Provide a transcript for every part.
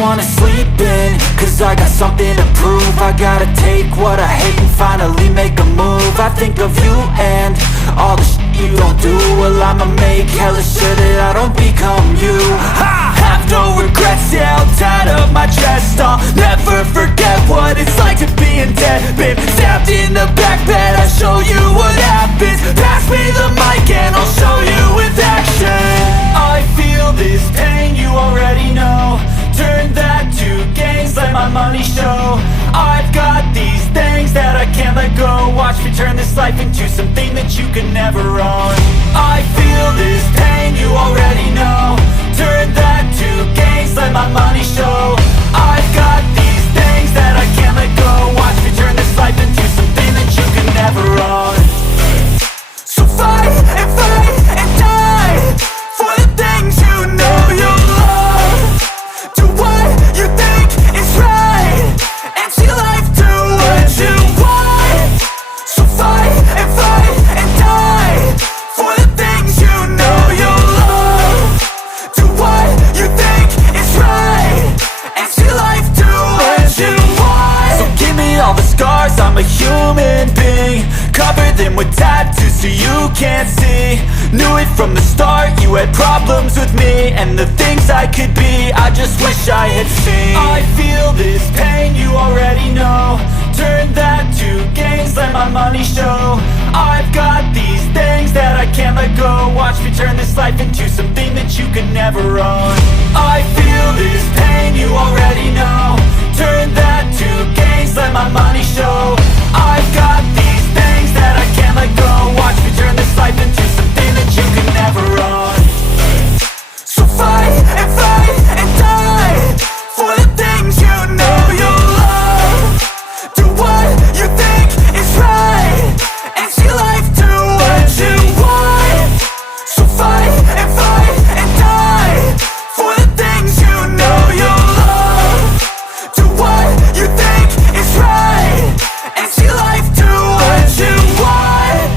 Don't wanna sleep in, cause I got something to prove. I gotta take what I hate and finally make a move. I think of you and all the shit you don't do. Well, I'ma make hella sure that I don't become you. I have no regrets, yeah, I'll tie up my chest. I'll never forget what it's like to be in debt. Been stabbed in the back bed, I'll show you what happens. Pass me the mic and I'll show you with action. I feel this pain, you already know. Turn that to gains, let my money show. I've got these things that I can't let go. Watch me turn this life into something that you can never own. I feel this pain, you already know. Turn that to gains, let my money show. I've got these things that I can't let go. Watch me turn this life into something that you can never own. So fight and die for the things you know you love. Do what you think is right and see life do what you want. So fight and die for the things you know you love. Do what you think is right and see life do what you want. So give me all the scars, I'm a human being. Cover them with tattoos so you can't see. Knew it from the start, you had problems with me and the things I could be, I just wish I had seen. I feel this pain, you already know. Turn that to gains, let my money show. I've got these things that I can't let go. Watch me turn this life into something that you can never own. I feel this pain, you already know. Turn that to gains, let my money show. I've got these things that I can't let go. Watch me turn this life into something that you can never own. So fight and die for the things you know you love. Do what you think is right and see life do what you want. So fight and die for the things you know you love. Do what you think is right and see life do what you want.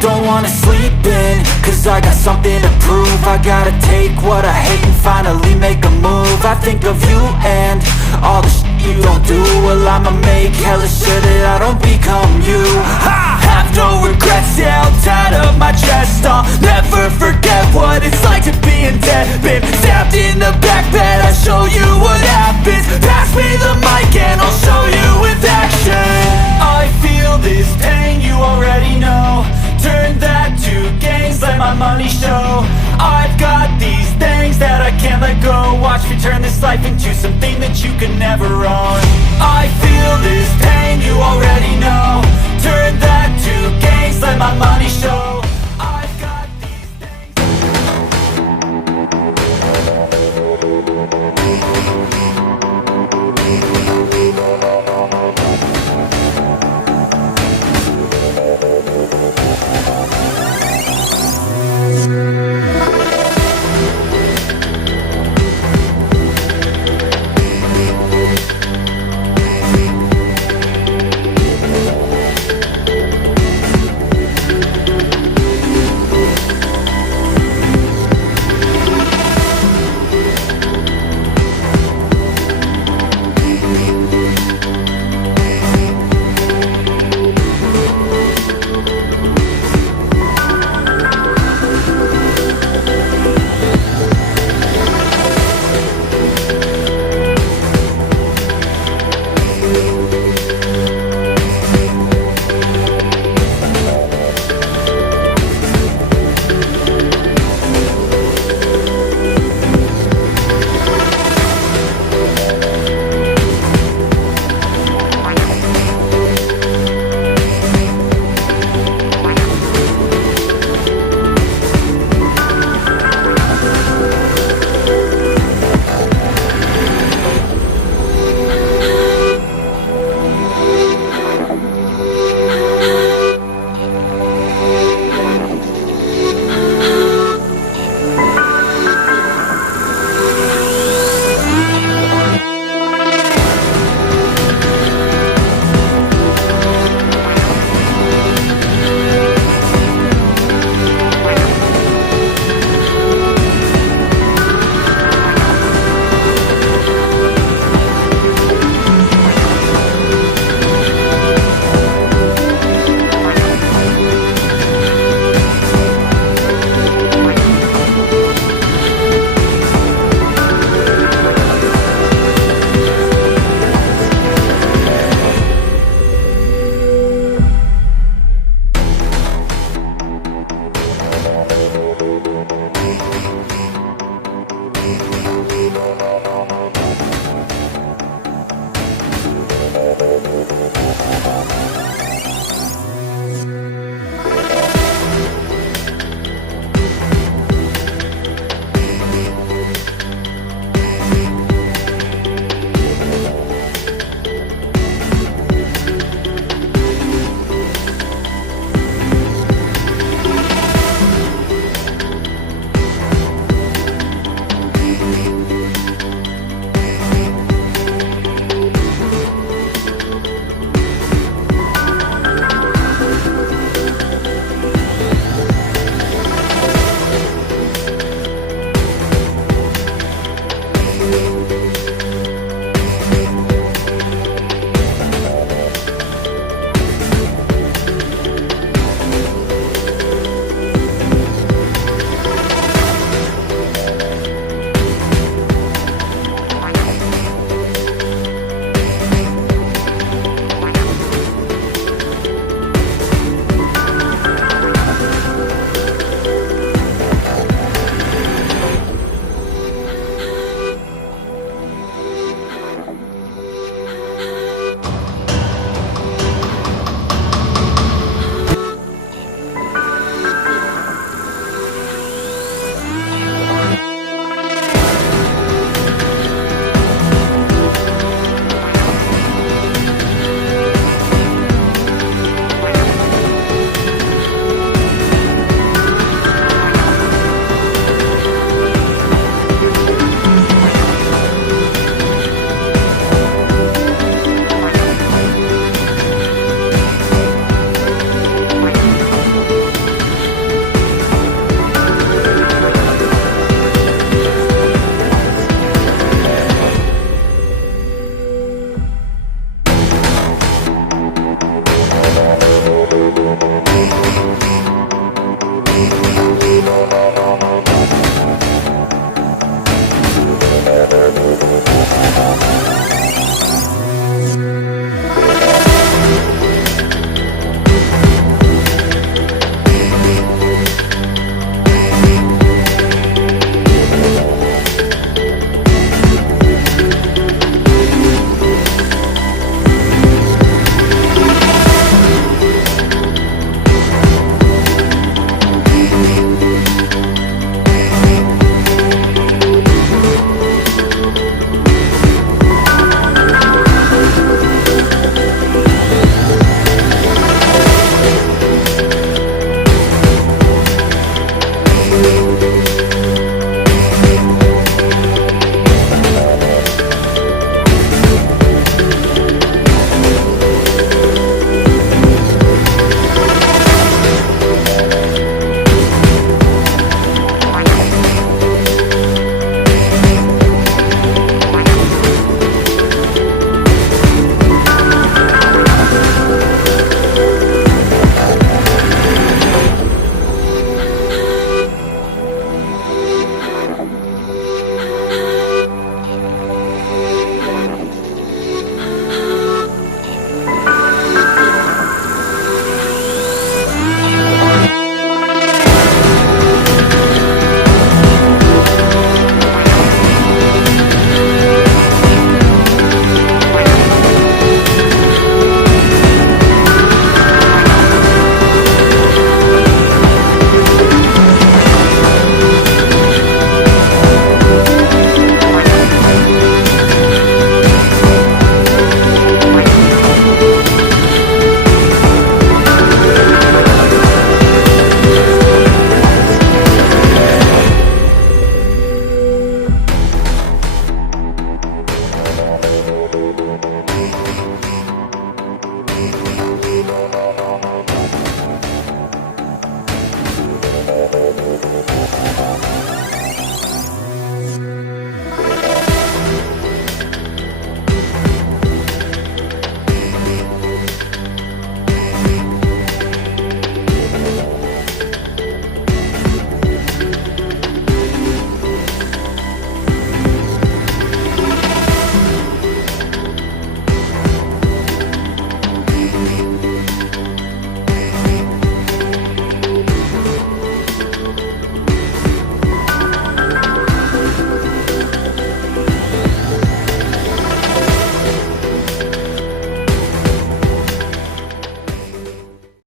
Don't wanna sleep in, cause I got something to prove. I gotta take what I hate and finally make a move. I think of you and all the shit you don't do. Well, I'ma make hella sure that I don't become you. I have no regrets, yeah, I'll tie up my chest. I'll never forget what it's like to be in debt. Been stabbed in the back bed, I'll show you what happens. Pass me the mic and I'll show you with action. I feel this pain, you already know. Turn that to gains, let my money show. I've got these things that I can't let go. Watch me turn this life into something that you can never own. I feel this pain, you already know. Turn that to gains, let my money show. I've got these things.